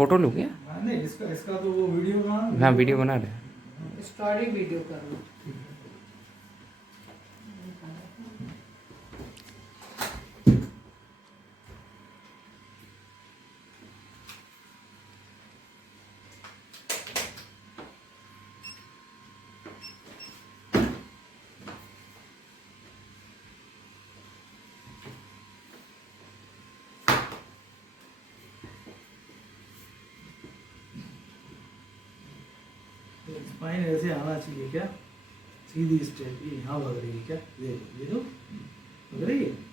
फोटो लूँ क्या? नहीं, इसका इसका तो वो वीडियो का। हाँ वीडियो बना रहे। स्टोरी वीडियो कर लो। स्पाइन ऐसे आना चाहिए क्या? सीधी स्ट्रेट, ये यहाँ लग रही है क्या? देखो ये तो लग रही है।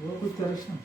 वो कुछ करेक्शन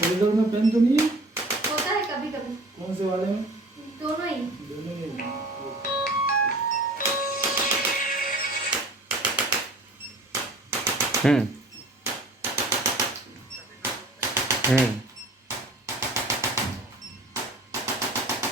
कॉरिडोर में पेन तो नहीं है? होता है कभी कभी। कौन से वाले में? दोनों ही। दोनों में। हम्म हम्म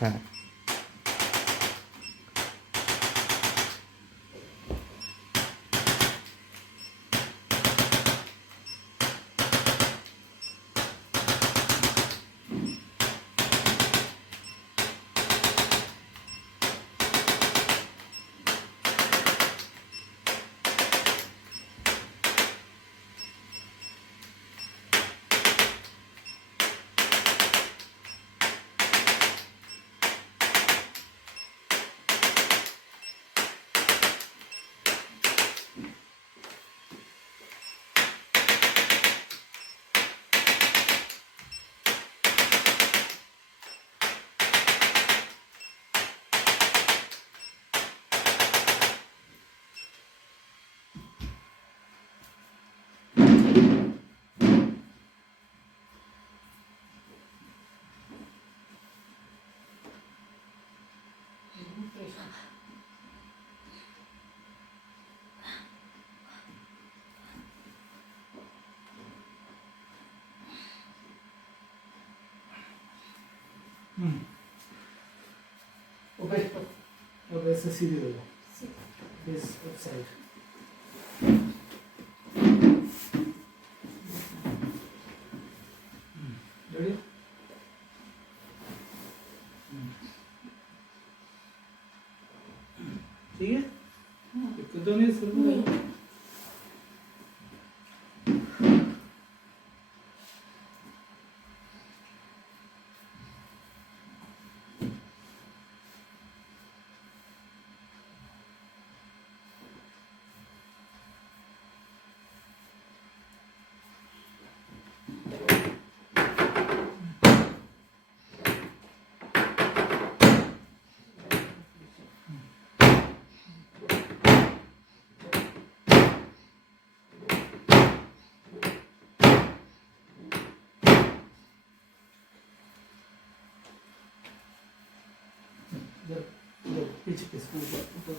हाँ ओके अब ऐसे सीधे हो जाओ फेस अप साइड रेडी ठीक है एक तो नहीं शुरू में इधर पीछे के स्कूल ऊपर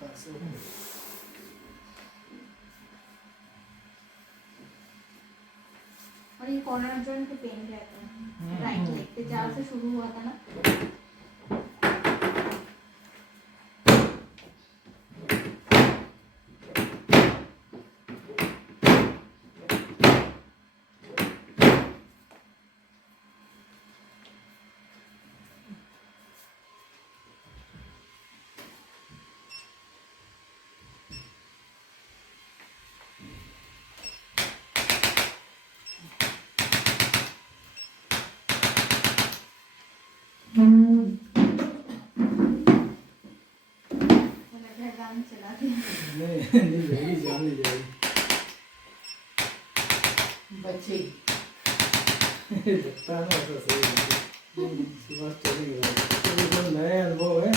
पास और ये कॉर्नर जॉइंट पे पेन रहता है राइट लेग पे जहाँ से शुरू हुआ था ना गान चला दिया नहीं जाएगी जान नहीं जाएगी बच्चे लगता है ना ऐसा सही है चलेगा तो नया अनुभव है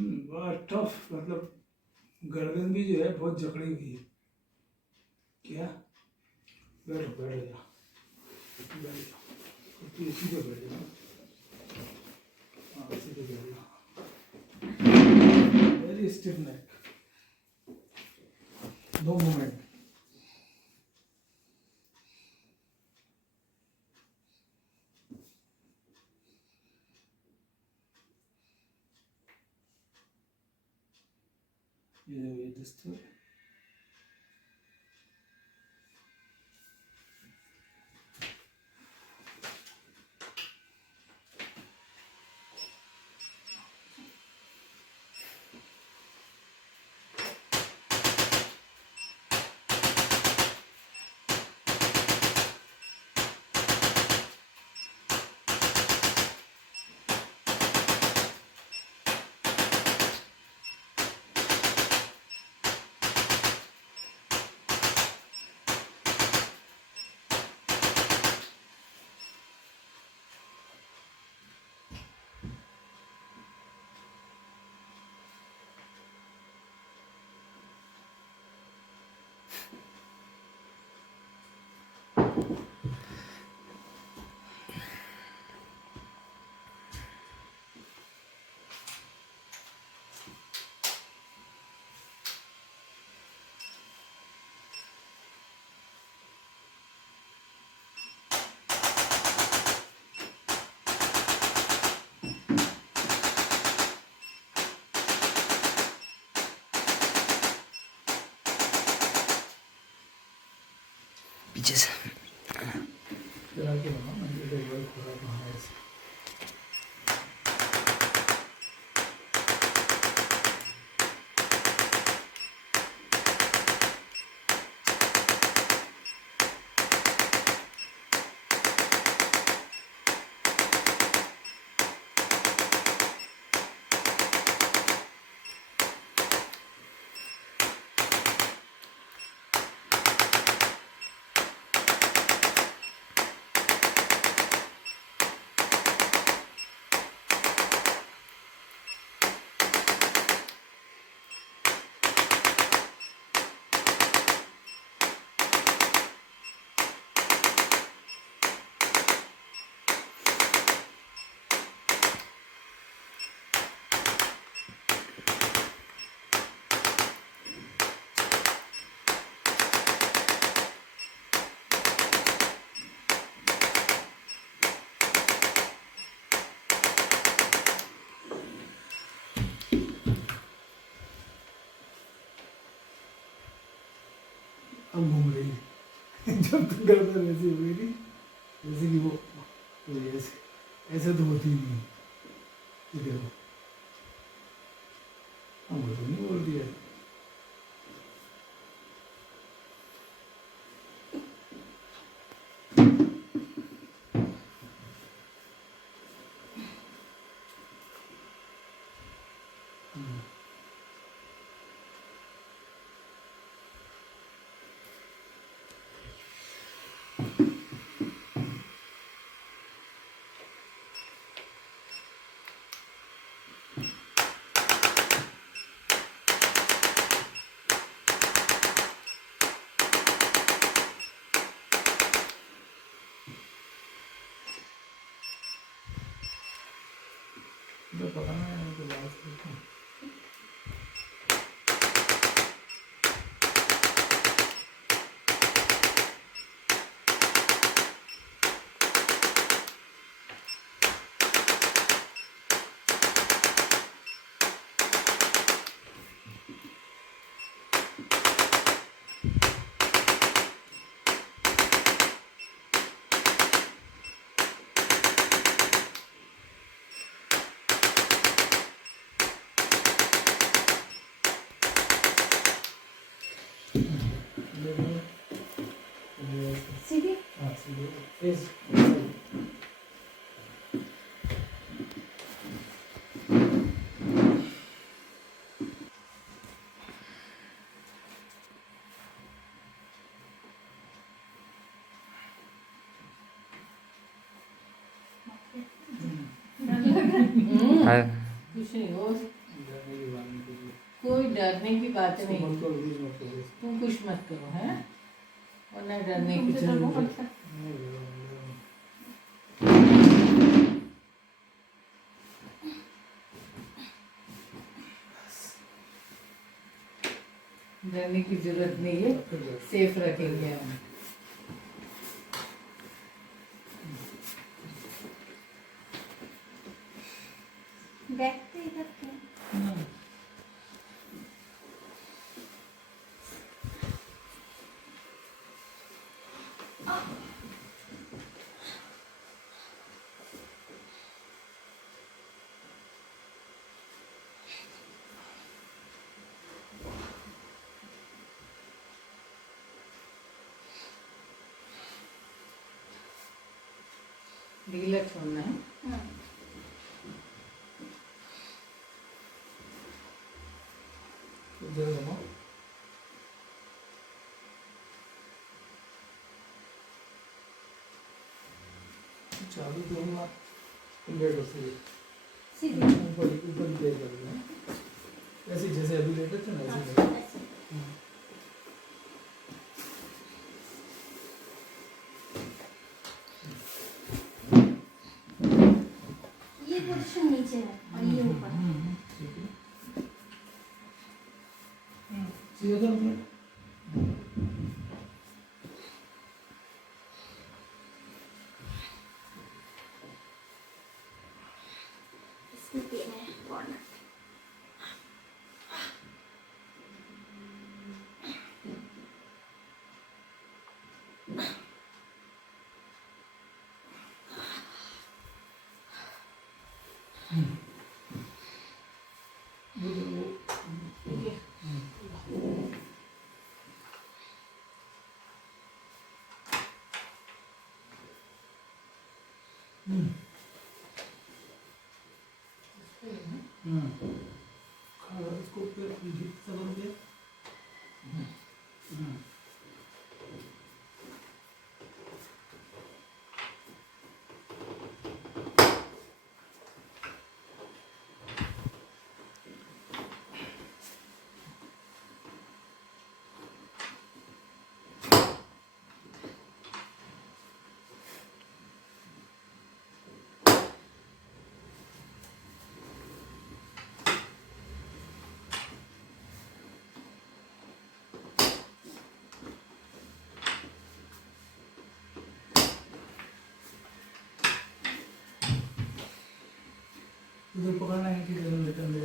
बहुत टफ, मतलब गर्दन भी जो है बहुत जकड़ी हुई है। क्या? बैठो बैठ जाओ, बैठ जाओ, तो इसी पे बैठ जाओ। हाँ इसी पे बैठ जाओ। वेरी स्टिफ नेक, नो मूवमेंट। ये डिस्टर्ब। पीछे से चला के बनाओ ना, ये एक बार खुला बनाया ऐसे। अब घूम रही है। जब तक गर्दन ऐसी हो गई थी, जैसे कि वो ऐसे ऐसे तो होती नहीं है। ये देखो, हमको तो नहीं बोलती है। तो पता नहीं तो बात करता हूँ। सीधी हाँ सीधे फेस। हाँ कुछ नहीं हो डरने की बात इसको नहीं, मत करो, प्लीज मत करो। तुम कुछ मत करो है, वरना डरने की तुमसे तो जरूरत बहुत है। सा- नहीं लगा, लगा। डरने की जरूरत नहीं है, फिर बैठ। सेफ रखेंगे हम। बैग पे इधर थे। हम्म। ढीला छोड़ना है। इधर घुमाओ। चालू करूँगा, तुम बैठो सीधे। सीधे ऊपर ऊपर प्ले कर दो, ऐसे जैसे अभी लेटे थे ना, ऐसे बैठो। ऐसे। ये पोजीशन नीचे है और ये ऊपर है। ठीक है। सीधा करो अपना। इसमें पेन है कॉर्नर। खा इसको फिर हिट सा करो क्या? उधर पकड़ना है कि इधर रिटर्न